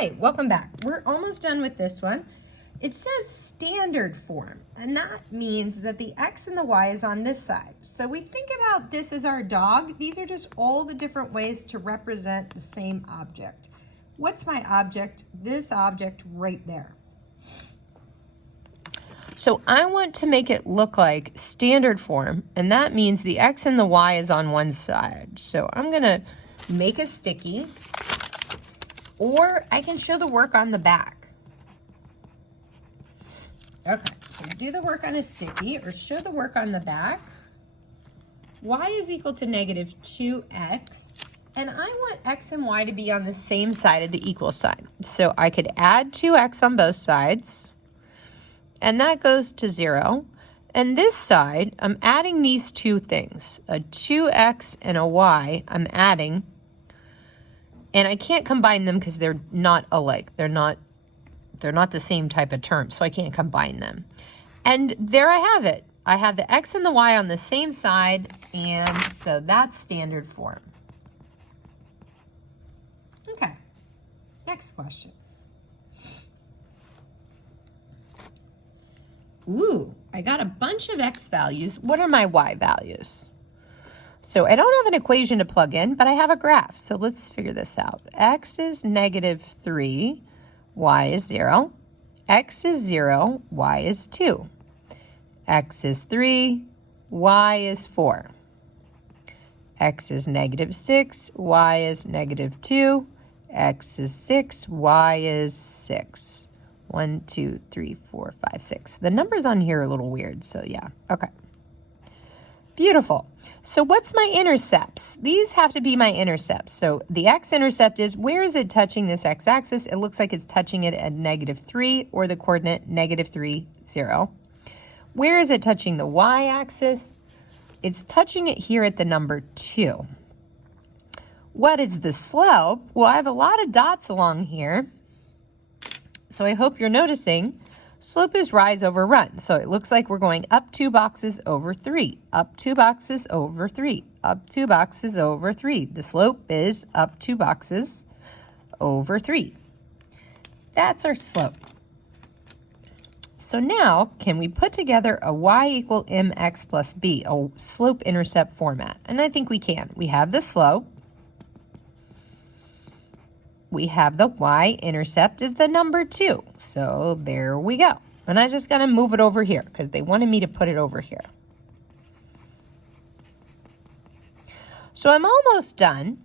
Hi, welcome back. We're almost done with this one. It says standard form, and that means that the X and the Y is on this side. So we think about this as our dog. These are just all the different ways to represent the same object. What's my object? This object right there. So I want to make it look like standard form, and that means the X and the Y is on one side. So I'm gonna make a sticky, or I can show the work on the back. Okay, so do the work on a sticky or show the work on the back. Y is equal to negative 2x, and I want X and Y to be on the same side of the equal sign. So I could add 2x on both sides, and that goes to 0. And this side, I'm adding these two things, a 2x and a y, I'm adding. And I can't combine them because they're not alike. They're not the same type of term, so I can't combine them. And there I have it. I have the X and the Y on the same side, and so that's standard form. Okay, next question. Ooh, I got a bunch of X values. What are my Y values? So I don't have an equation to plug in, but I have a graph. So let's figure this out. X is negative 3, Y is 0. X is 0, Y is 2. X is 3, Y is 4. X is negative 6, Y is negative 2. X is 6, Y is 6. 1, 2, 3, 4, 5, 6. The numbers on here are a little weird, so yeah, okay. Beautiful. So what's my intercepts? These have to be my intercepts. So the x-intercept is, where is it touching this x-axis? It looks like it's touching it at negative 3 or the coordinate negative 3, 0. Where is it touching the y-axis? It's touching it here at the number 2. What is the slope? Well, I have a lot of dots along here. So I hope you're noticing. Slope is rise over run. So it looks like we're going up 2 boxes over 3, up 2 boxes over 3, up 2 boxes over 3. The slope is up 2 boxes over 3. That's our slope. So now, can we put together a y equal mx plus b, a slope-intercept format? And I think we can. We have the slope. We have the y-intercept is the number 2. So there we go. And I just got to move it over here because they wanted me to put it over here. So I'm almost done,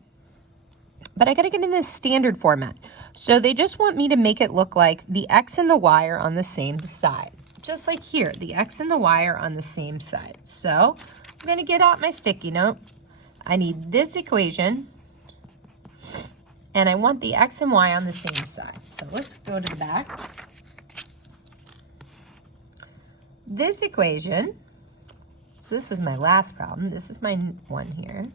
but I got to get in this standard format. So they just want me to make it look like the x and the y are on the same side. Just like here, the x and the y are on the same side. So I'm going to get out my sticky note. I need this equation. And I want the x and y on the same side. So let's go to the back. This equation, so this is my last problem. This is my one here.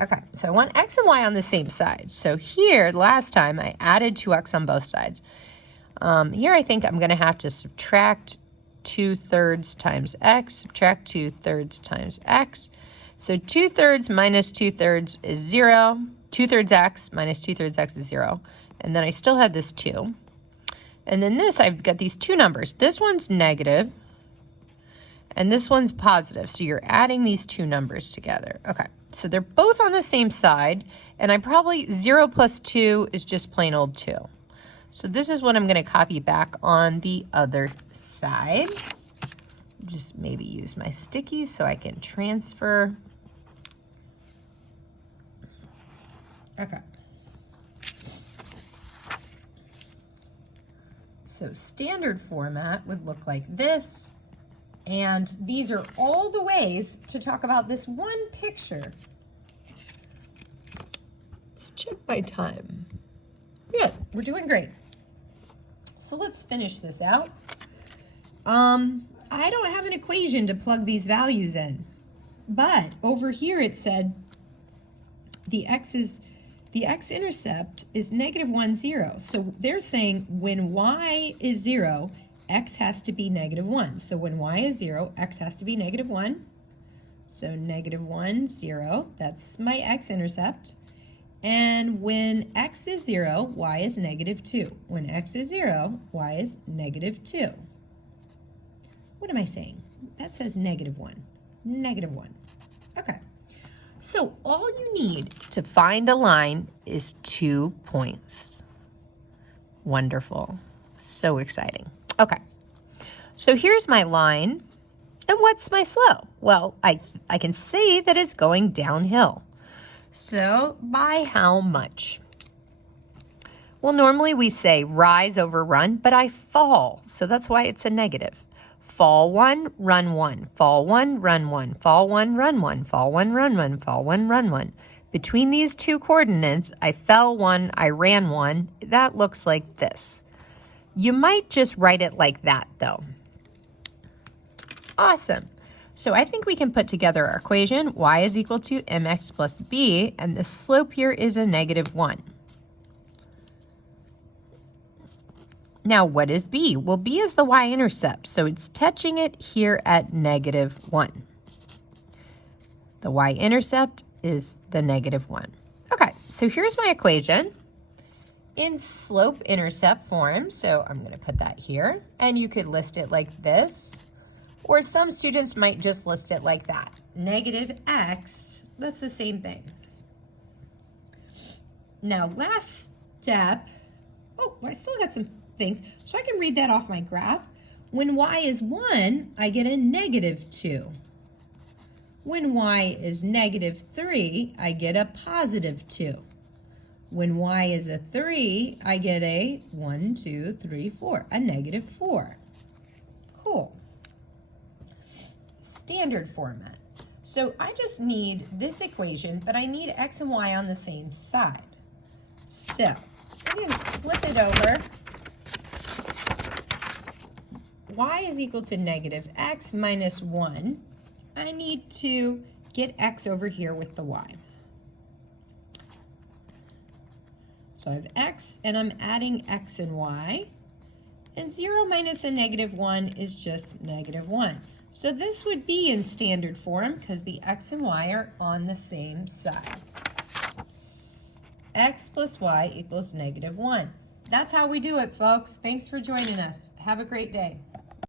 Okay, so I want x and y on the same side. So here, last time, I added 2x on both sides. Here I think I'm going to have to subtract 2/3 times x, subtract 2/3 times x. So 2/3 minus 2/3 is 0. 2/3 x minus 2/3 x is 0. And then I still have this 2. And then this, I've got these two numbers. This one's negative, and this one's positive. So you're adding these two numbers together. Okay, so they're both on the same side, and I probably, 0 plus 2 is just plain old 2. So this is what I'm going to copy back on the other side. Just maybe use my sticky so I can transfer. Okay. So standard format would look like this. And these are all the ways to talk about this one picture. Let's check my time. Good, we're doing great. So let's finish this out. I don't have an equation to plug these values in, but over here it said the x-intercept is negative 1, 0. So they're saying when y is 0, x has to be negative 1. So when y is 0, x has to be negative 1. So negative 1, 0, that's my x-intercept. And when x is 0, y is negative 2. When x is 0, y is negative 2. What am I saying? That says negative 1. Negative 1. Okay. So all you need to find a line is 2 points. Wonderful. So exciting. Okay. So here's my line. And what's my slope? Well, I can see that it's going downhill. So by how much? Well, normally we say rise over run, but I fall. So that's why it's a negative. Fall 1, run 1. Fall 1, run 1. Fall 1, run 1. Fall 1, run 1. Fall 1, run 1. Between these two coordinates, I fell 1, I ran 1. That looks like this. You might just write it like that, though. Awesome. So I think we can put together our equation. Y is equal to mx plus b, and the slope here is a negative 1. Now, what is b? Well, b is the y-intercept, so it's touching it here at negative 1. The y-intercept is the negative 1. Okay, so here's my equation in slope-intercept form, so I'm going to put that here, and you could list it like this, or some students might just list it like that. Negative x, that's the same thing. Now, last step, oh, I still got some things, so I can read that off my graph. When y is 1, I get a negative 2. When y is negative 3, I get a positive 2. When y is a 3, I get a 1, 2, 3, 4, a negative 4. Cool. Standard format. So I just need this equation, but I need x and y on the same side. So I'm going to flip it over. Y is equal to negative x minus 1. I need to get x over here with the y. So I have x, and I'm adding x and y. And 0 minus a negative 1 is just negative 1. So this would be in standard form because the x and y are on the same side. X plus y equals negative 1. That's how we do it, folks. Thanks for joining us. Have a great day.